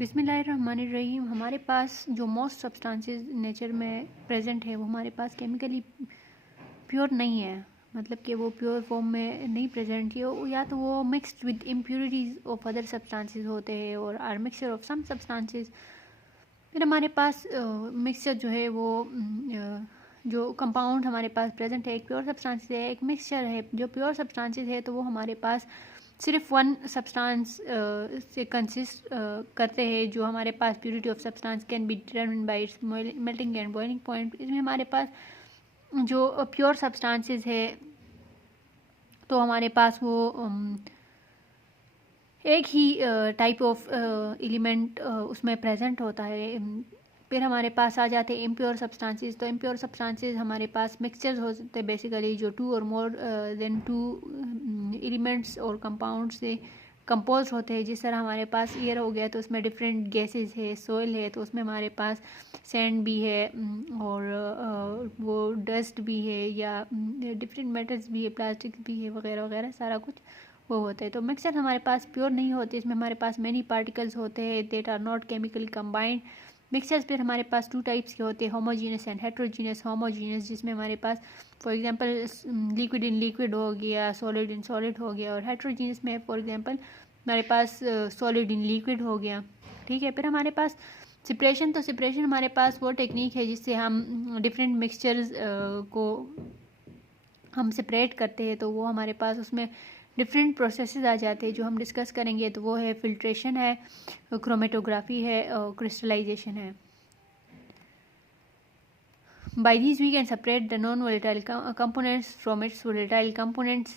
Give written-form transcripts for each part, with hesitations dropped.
बिस्मिल्लाहिर्रहमानिर्रहीम। हमारे पास जो मोस्ट सब्सटेंसेस नेचर में प्रेजेंट है वो हमारे पास केमिकली प्योर नहीं है, मतलब कि वो प्योर फॉर्म में नहीं प्रेजेंट है, या तो वो mixed with impurities of other substances होते हैं और are mixture of some substances. फिर हमारे पास मिक्सचर जो है वो जो कंपाउंड हमारे पास प्रेजेंट है, एक प्योर सब्सटेंसेस है, एक मिक्सचर है। जो प्योर सब्सटेंसेस है तो वो हमारे पास सिर्फ वन सब्सटेंस से कंसिस्ट करते हैं, जो हमारे पास purity of substance can be determined by its melting and boiling point. इसमें हमारे पास जो प्योर सब्सटेंसेस है तो हमारे पास वो एक ही टाइप ऑफ एलिमेंट उसमें प्रेजेंट होता है। फिर हमारे पास आ जाते हैं इम्प्योर सब्सटेंसेस। तो इम्प्योर सब्सटेंसेस हमारे पास मिक्सचर्स होते हैं बेसिकली, जो टू और मोर देन टू एलिमेंट्स और कंपाउंड से कंपोज होते हैं। जिस तरह हमारे पास एयर हो गया तो उसमें डिफरेंट गैसेस है, सोइल है तो उसमें हमारे पास सैंड भी है और वो डस्ट भी है, या डिफरेंट मेटल्स भी है, प्लास्टिक भी है, वगैरह वगैरह सारा कुछ वो होते हैं। तो मिक्सचर हमारे पास प्योर नहीं होते, इसमें हमारे पास मैनी पार्टिकल्स होते हैं that are not chemically combined. Mixtures फिर हमारे पास टू टाइप्स के होते हैं, होमोजीनियस एंड हेट्रोजीनियस। होमोजीनियस जिसमें हमारे पास for example liquid in liquid हो गया, सॉलिड इन सॉलिड हो गया, और हेट्रोजीनियस में फॉर एग्जांपल हमारे पास सॉलिड इन लिक्विड हो गया। ठीक है। फिर हमारे पास सेपरेशन। तो सेपरेशन हमारे पास वो टेक्निक है जिससे हम डिफरेंट मिक्सचर्स को हम सेपरेट करते हैं। तो वो हमारे पास उसमें डिफरेंट प्रोसेसेस आ जाते हैं जो हम डिस्कस करेंगे। तो वो है फिल्ट्रेशन है, क्रोमेटोग्राफी है और क्रिस्टलाइजेशन है। By these we can separate the non volatile components from its volatile components.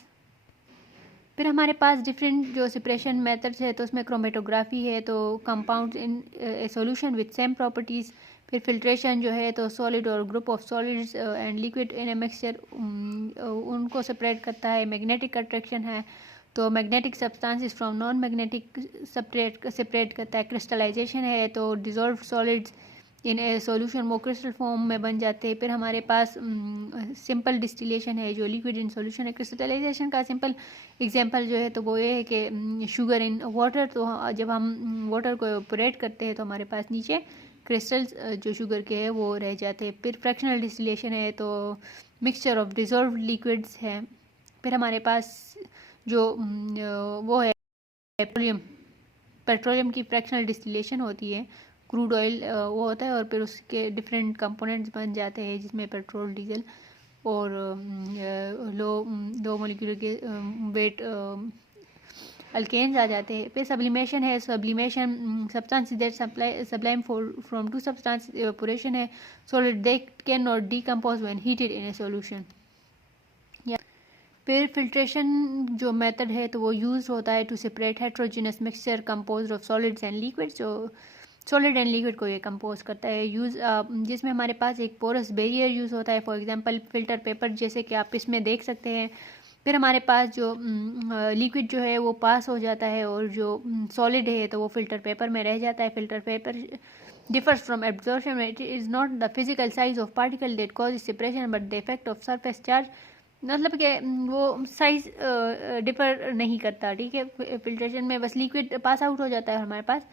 फिर हमारे पास डिफरेंट जो सेपरेशन मेथड्स है तो उसमें क्रोमेटोग्राफी है तो compounds in a solution with same properties. फिर फिल्ट्रेशन जो है तो सॉलिड और group of solids and liquid in a mixture उनको सेपरेट करता है। मैग्नेटिक अट्रैक्शन है तो magnetic substances from non magnetic separate करता है। क्रिस्टलाइजेशन है तो dissolve solids in a solution वो क्रिस्टल फॉर्म में बन जाते हैं। फिर हमारे पास सिंपल डिस्टिलेशन है जो लिक्विड इन सॉल्यूशन है। क्रिस्टलाइजेशन का सिंपल एग्जांपल जो है तो वो ये है कि शुगर इन वाटर। तो जब हम वाटर को ऑपरेट करते हैं तो हमारे पास नीचे क्रिस्टल्स जो शुगर के हैं वो रह जाते हैं। फिर फ्रैक्शनल डिस्टिलेशन है तो मिक्सचर ऑफ डिजॉल्व लिक्विड्स है। फिर हमारे पास जो वो है पेट्रोलियम की फ्रैक्शनल डिस्टिलेशन होती है। क्रूड ऑयल वो होता है और फिर उसके डिफरेंट कंपोनेंट्स बन जाते हैं जिसमें पेट्रोल, डीजल और लो मॉलिक्यूलर के वेट अल्केन्स आ जाते हैं। फिर सब्लिमेशन है। Sublimation substance that sublime from to substance. Evaporation है solid that can not decompose when heated in a solution. फिर फिल्ट्रेशन जो मेथड है तो वो यूज होता है to separate heterogeneous mixture compose of solids and liquids. जो सॉलिड एंड लिक्विड को ये कंपोज करता है यूज़, जिसमें हमारे पास एक पोरस बैरियर यूज़ होता है, फॉर एग्जांपल फिल्टर पेपर जैसे कि आप इसमें देख सकते हैं। फिर हमारे पास जो लिक्विड जो है वो पास हो जाता है और जो सॉलिड है तो वो फिल्टर पेपर में रह जाता है। Filter paper differs from absorption. It is not the physical size of particle that causes separation but the effect of surface charge. मतलब कि वो साइज डिफर नहीं करता। ठीक है। फिल्ट्रेशन में बस लिक्विड पास आउट हो जाता है और हमारे पास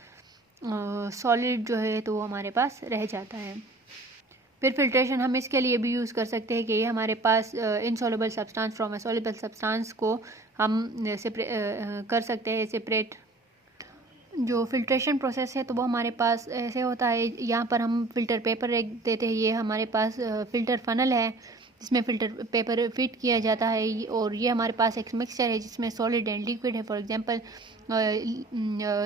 सॉलिड जो है तो वो हमारे पास रह जाता है। फिर फिल्ट्रेशन हम इसके लिए भी यूज़ कर सकते हैं कि ये हमारे पास insoluble substance from a soluble substance को हम कर सकते हैं सेपरेट। जो फिल्ट्रेशन प्रोसेस है तो वो हमारे पास ऐसे होता है, यहाँ पर हम फिल्टर पेपर रख देते हैं। ये हमारे पास फिल्टर फनल है जिसमें फिल्टर पेपर फिट किया जाता है और ये हमारे पास एक मिक्सचर है जिसमें सॉलिड एंड लिक्विड है। For example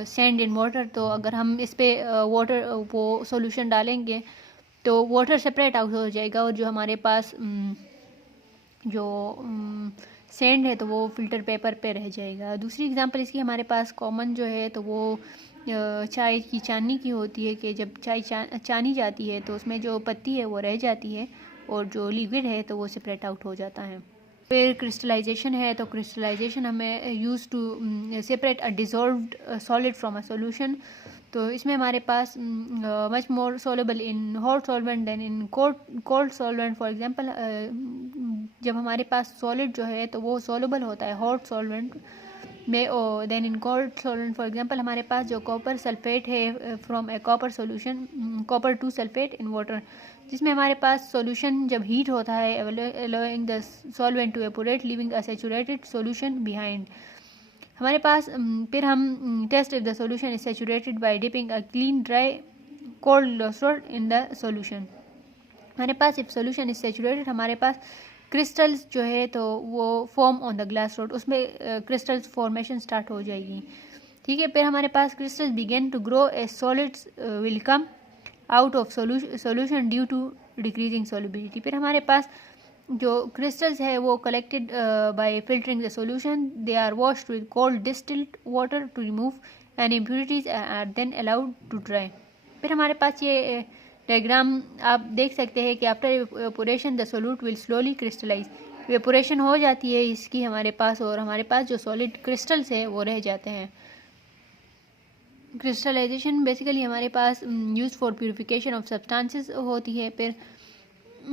sand in water. तो अगर हम इस पर वाटर वो सॉल्यूशन डालेंगे तो वाटर सेपरेट आउट हो जाएगा और जो हमारे पास जो सैंड है तो वो फिल्टर पेपर पे रह जाएगा। दूसरी एग्जांपल इसकी हमारे पास कॉमन जो है तो वो चाय की चानी की होती है कि जब चाय चानी जाती है तो उसमें जो पत्ती है वो रह जाती है और जो लिक्विड है तो वो सेपरेट आउट हो जाता है। फिर क्रिस्टलाइजेशन है तो क्रिस्टलाइजेशन हमें use to separate a dissolved solid from a solution. तो इसमें हमारे पास much more soluble in hot solvent than in cold solvent. For example जब हमारे पास सॉलिड जो है तो वो सोलेबल होता है हॉट सॉल्वेंट में than in cold solvent for example हमारे पास जो कॉपर सल्फेट है from a copper solution copper two sulphate in water, जिसमें हमारे पास सॉल्यूशन जब हीट होता है allowing the solvent to evaporate leaving a saturated solution behind. हमारे पास फिर हम test if the solution is saturated by dipping a clean dry cold glass rod in the solution. हमारे पास इफ सॉल्यूशन इज सैचुरेटेड हमारे पास crystals जो है तो वो form on the glass rod, उसमें क्रिस्टल्स फॉर्मेशन स्टार्ट हो जाएगी, ठीक है। फिर हमारे पास crystals begin to grow a solids will come out of solution due to decreasing solubility. फिर हमारे पास जो क्रिस्टल्स है वो collected by filtering the solution, they are washed with cold distilled water to remove any impurities are then allowed to dry. फिर हमारे पास ये diagram आप देख सकते हैं कि after evaporation the solute will slowly crystallize, evaporation हो जाती है इसकी हमारे पास और हमारे पास जो सॉलिड क्रिस्टल्स है वो रह जाते हैं। क्रिस्टलाइजेशन बेसिकली हमारे पास use for purification of substances होती है। फिर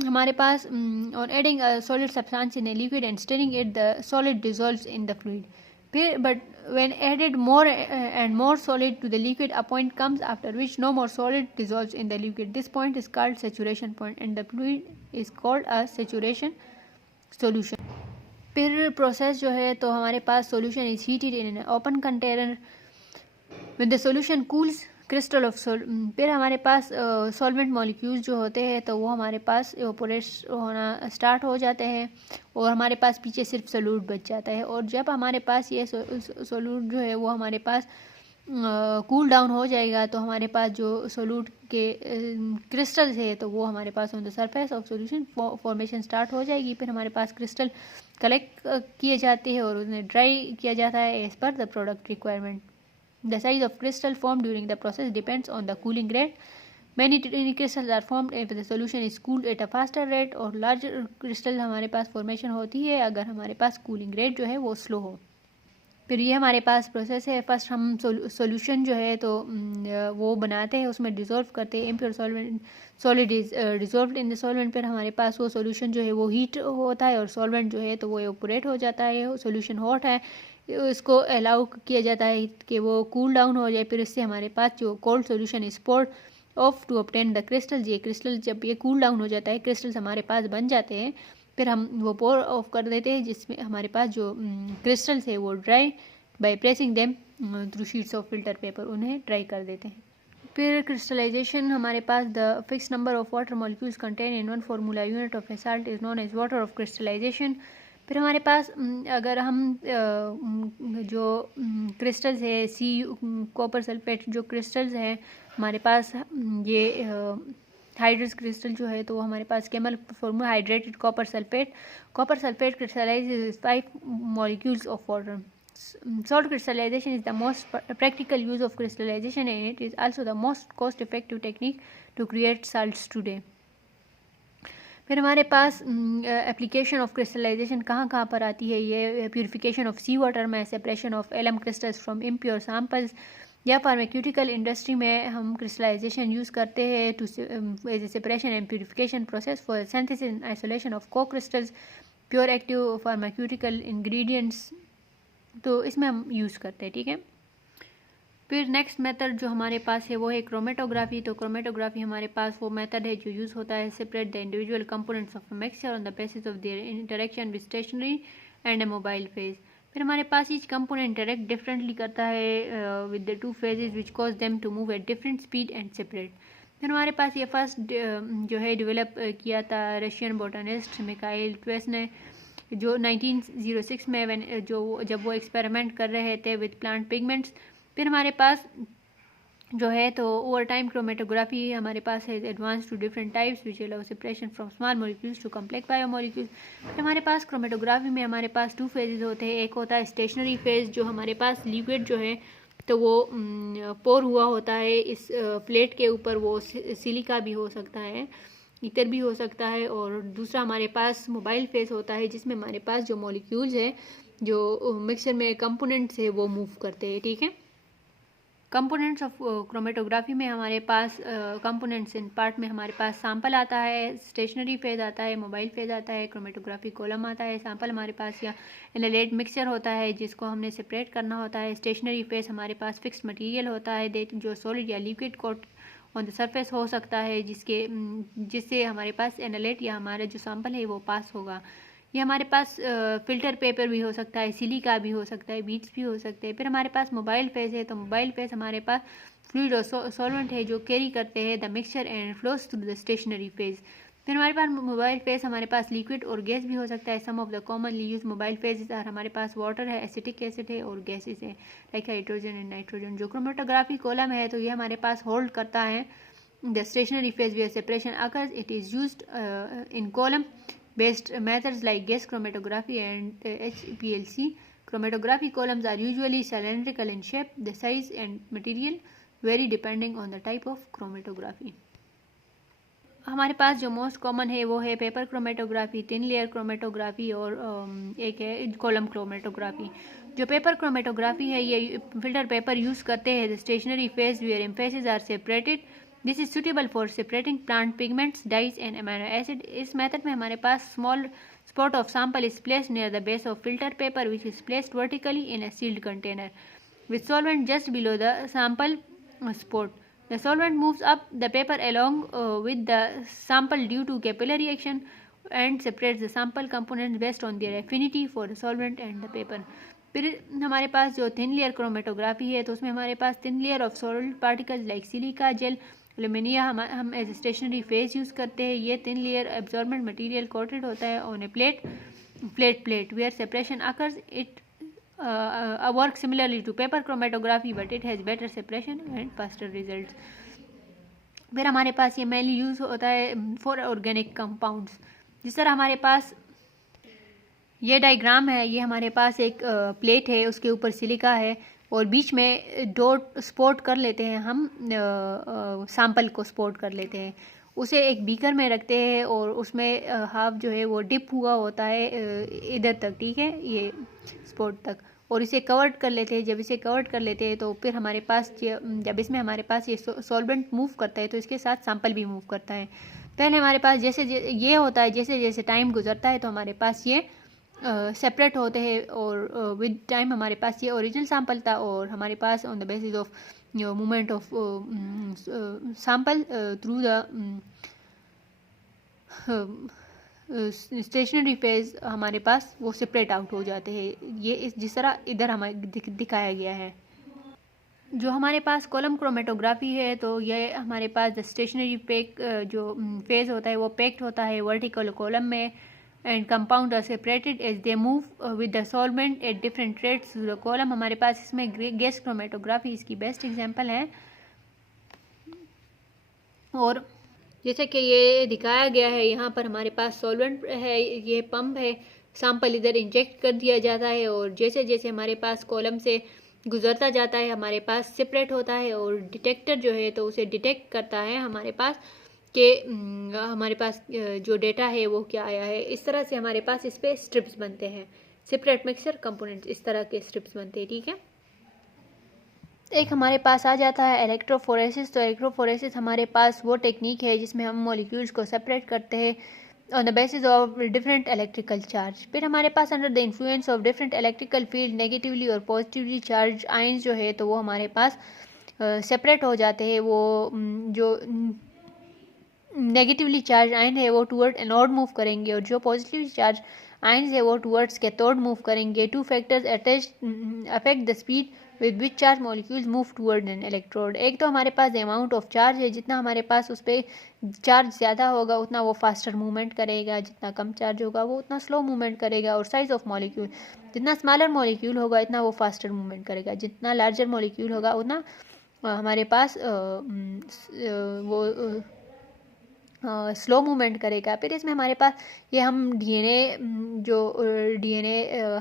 हमारे पास और adding a solid substance in a liquid and stirring it the solid dissolves in the fluid. फिर but when added more and more solid to the liquid, a point comes after which no more solid dissolves in the liquid. This point is called saturation point and the fluid is called a saturation solution. फिर process जो है तो हमारे पास solution is heated in an open container when the solution cools crystal off फिर हमारे पास solvent molecules जो होते हैं तो वो हमारे पास इवेपोरेट होना स्टार्ट हो जाते हैं और हमारे पास पीछे सिर्फ सोल्यूट बच जाता है। और जब हमारे पास ये सोल्यूट जो है वो हमारे पास कूल डाउन हो जाएगा तो हमारे पास जो सोल्यूट के क्रिस्टल्स है तो वो हमारे pass on the surface of solution formation start हो जाएगी। फिर हमारे पास क्रिस्टल कलेक्ट किए जाते हैं और उन्हें ड्राई किया जाता है as per the product requirement. The size of crystal formed during the process depends on the cooling rate. Many tiny crystals are formed if the solution is cooled at a faster rate और larger crystal हमारे पास formation होती है अगर हमारे पास cooling rate जो है वो slow हो। फिर ये हमारे पास प्रोसेस है, फर्स्ट हम सॉल्यूशन जो है तो वो बनाते हैं, उसमें डिज़ोल्व करते हैं impure solid is dissolved in the solvent. फिर हमारे पास वो सॉल्यूशन जो है वो हीट होता है और सॉल्वेंट जो है तो वो एवापोरेट हो जाता है। सॉल्यूशन हॉट है, इसको अलाउ किया जाता है कि वो कूल डाउन हो जाए। फिर इससे हमारे पास जो cold solution is poured off to obtain the crystals. ये क्रिस्टल जब ये कूल डाउन हो जाता है क्रिस्टल्स हमारे पास बन जाते हैं, फिर हम वो पोर ऑफ कर देते हैं जिसमें हमारे पास जो क्रिस्टल्स है वो dry by pressing them through sheets of filter paper उन्हें ड्राई कर देते हैं। फिर क्रिस्टलाइजेशन हमारे पास the fix number of water molecules contain in one formula unit of a salt is known as water of crystallization. फिर हमारे पास अगर हम जो क्रिस्टल्स है सी कॉपर सल्फेट जो क्रिस्टल्स हैं हमारे पास ये हाइड्रस क्रिस्टल जो है तो वो हमारे पास chemical formula hydrated copper sulphate crystallize 5 molecules of water. Salt crystallization is the most practical use of crystallization and it is also the most cost effective technique to create salts today. फिर हमारे पास application of crystallization कहाँ पर आती है, ये purification of sea water में, separation of alum crystals from impure samples, या pharmaceutical industry में हम क्रिस्टलाइजेशन यूज़ करते हैं to as a separation and purification process for synthesis and isolation of co crystals pure active pharmaceutical ingredients, तो इसमें हम use करते हैं, ठीक है। फिर नेक्स्ट मेथड जो हमारे पास है वो है क्रोमेटोग्राफी। तो क्रोमेटोग्राफी हमारे पास वो मेथड है जो यूज़ होता है separate the individual components of a mixture on the basis of their interaction with stationary and a mobile phase. फिर हमारे पास ईच कंपोनेंट इंटरेक्ट डिफरेंटली करता है with the two phases which cause them to move at different speed and separate. फिर हमारे पास ये first जो है डेवलप किया था रशियन बोटानिस्ट मिखाइल ट्वेस ने, जो 1906 में जब वो एक्सपेरिमेंट कर रहे थे विद प्लांट पिगमेंट्स। फिर हमारे पास जो है तो ओवर टाइम क्रोमेटोग्राफी हमारे पास है advance to different types which allow separation from small molecules to complex biomolecules. फिर हमारे पास क्रोमेटोग्राफी में हमारे पास 2 फेजेस होते हैं, एक होता है स्टेशनरी फेज जो हमारे पास लिक्विड जो है तो वो पोर हुआ होता है इस प्लेट के ऊपर, वो सिलिका भी हो सकता है, ईथर भी हो सकता है। और दूसरा हमारे पास मोबाइल फेज होता है जिसमें हमारे पास जो मॉलिक्यूल्स है जो मिक्सचर में कंपोनेंट्स है वो मूव करते हैं, ठीक है। कंपोनेंट्स ऑफ क्रोमेटोग्राफी में हमारे पास कंपोनेंट्स इन पार्ट में हमारे पास सैंपल आता है, स्टेशनरी फेज आता है, मोबाइल फेज आता है, क्रोमेटोग्राफी कॉलम आता है। सैंपल हमारे पास या इनलेट मिक्सचर होता है जिसको हमने सेपरेट करना होता है। स्टेशनरी फेज हमारे पास फिक्स्ड मटेरियल होता है जो सॉलिड या liquid coat on the surface हो सकता है जिससे हमारे पास इनलेट या हमारा जो सैंपल है वो पास होगा। ये हमारे पास फिल्टर पेपर भी हो सकता है, सिलिका भी हो सकता है, बीड्स भी हो सकते हैं। फिर हमारे पास मोबाइल फेज है, तो मोबाइल फेज हमारे पास फ्लूइड और सॉल्वेंट है जो कैरी करते हैं the mixture and flows through the stationary phase. फिर हमारे पास मोबाइल फेज हमारे पास लिक्विड और गैस भी हो सकता है। Some of the commonly use mobile phase are हमारे पास वाटर है, एसिटिक एसिड है और गैसेस है लाइक हाइड्रोजन एंड नाइट्रोजन। जो क्रोमेटोग्राफी कॉलम है तो ये हमारे पास होल्ड करता है the stationary phase where separation occurs. It is used in column based methods like gas chromatography and HPLC. Chromatography columns are usually cylindrical in shape. The size and material vary depending on the type of chromatography. हमारे पास जो most common है वो है paper chromatography, thin layer chromatography और एक है column chromatography. जो पेपर क्रोमेटोग्राफी है ये फिल्टर पेपर यूज़ करते हैं the stationary phase where emphasis are separated. This is suitable for separating plant pigments, dyes and amino acid. इस मेथड में हमारे पास small spot of sample is placed near the base of filter paper which is placed vertically in a sealed container with solvent just below the sample spot. The solvent moves up the paper along with the sample due to capillary action and separates the sample components based on their affinity for the solvent and the paper. फिर हमारे पास जो thin layer chromatography है तो उसमें हमारे पास thin layer of solid particles like silica gel alumina हम एज स्टेशनरी फेज यूज़ करते हैं। ये thin layer absorbent material coated होता है on a plate where separation occurs. It work similarly to paper chromatography but it has better separation and faster results. फिर हमारे पास ये mainly use होता है फॉर ऑर्गेनिक कंपाउंड्स। जिस तरह हमारे पास ये डायग्राम है, ये हमारे पास एक प्लेट है, उसके ऊपर सिलिका है और बीच में डॉट स्पॉट कर लेते हैं हम, सैंपल को स्पॉट कर लेते हैं, उसे एक बीकर में रखते हैं और उसमें हाफ जो है वो डिप हुआ होता है इधर तक, ठीक है, ये स्पॉट तक, और इसे कवर्ड कर लेते हैं। जब इसे कवर्ड कर लेते हैं तो फिर हमारे पास जब इसमें हमारे पास ये सॉल्वेंट मूव करता है तो इसके साथ सैंपल भी मूव करता है। पहले हमारे पास जैसे ये होता है, जैसे जैसे टाइम गुजरता है तो हमारे पास ये सेपरेट होते हैं और विद टाइम हमारे पास ये ओरिजिनल सैंपल था और हमारे pass on the basis of movement of sample through the stationary phase हमारे पास वो सेपरेट आउट हो जाते हैं। ये जिस तरह इधर हमें दिखाया गया है। जो हमारे पास कॉलम क्रोमेटोग्राफी है तो ये हमारे पास द स्टेशनरी जो फेज होता है वो पैक्ड होता है वर्टिकल कॉलम में and compound are separated as they move with the solvent at different rates through the column। हमारे पास इसमें गैस क्रोमेटोग्राफी इसकी बेस्ट एग्जांपल है। और जैसे कि ये दिखाया गया है, यहाँ पर हमारे पास सॉल्वेंट है, ये पंप है, सैंपल इधर इंजेक्ट कर दिया जाता है और जैसे जैसे हमारे पास कॉलम से गुजरता जाता है हमारे पास सेपरेट होता है और डिटेक्टर जो है तो उसे डिटेक्ट करता है हमारे पास कि हमारे पास जो डेटा है वो क्या आया है। इस तरह से हमारे पास इस पर स्ट्रिप्स बनते हैं, सेपरेट मिक्सर कंपोनेंट्स, इस तरह के स्ट्रिप्स बनते हैं, ठीक है। एक हमारे पास आ जाता है इलेक्ट्रोफोरेसिस। तो इलेक्ट्रोफोरेसिस हमारे पास वो टेक्निक है जिसमें हम मॉलिक्यूल्स को सेपरेट करते हैं on the basis of different electrical charge. फिर हमारे पास under the influence of different electrical field negatively और पॉजिटिवली चार्ज आयंस जो है तो वो हमारे पास सेपरेट हो जाते हैं। वो जो नेगेटिवली चार्ज आयन है वो टूवर्ड एनोड मूव करेंगे और जो पॉजिटिवली चार्ज आयंस है वो टूवर्ड्स कैथोड मूव करेंगे। Two factors affect the speed with which charge molecules move toward N electrode. एक तो हमारे पास अमाउंट ऑफ चार्ज है, जितना हमारे पास उस पर चार्ज ज़्यादा होगा उतना वो फास्टर मूवमेंट करेगा, जितना कम चार्ज होगा वो उतना स्लो मूवमेंट करेगा। और साइज ऑफ मॉलिक्यूल, जितना स्मॉलर मॉलिक्यूल होगा इतना वो फास्टर मूवमेंट करेगा, जितना लार्जर मॉलिक्यूल होगा उतना हमारे पास वो स्लो मूवमेंट करेगा। फिर इसमें हमारे पास ये हम डीएनए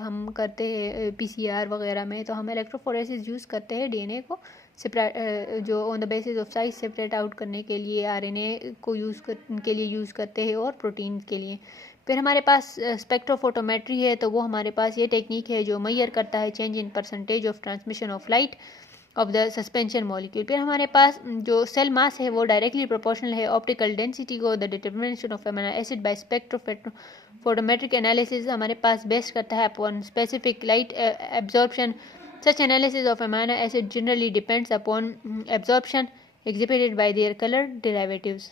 हम करते हैं पीसीआर वगैरह में, तो हम इलेक्ट्रोफोरेसिस यूज़ करते हैं डीएनए को सेपरेट जो on the basis of size separate out करने के लिए, आरएनए को के लिए यूज़ करते हैं और प्रोटीन के लिए। फिर हमारे पास स्पेक्ट्रोफोटोमेट्री है, तो वो हमारे पास ये टेक्निक है जो मेजर करता है change in percentage of transmission of light of the suspension molecule. फिर हमारे पास जो सेल मास है वो डायरेक्टली प्रोपोर्शनल है ऑप्टिकल डेंसिटी को the determination of amino acid by spectrophotometric analysis हमारे पास बेस्ड करता है upon specific light absorption. Such analysis of amino acid generally depends upon absorption exhibited by their color derivatives.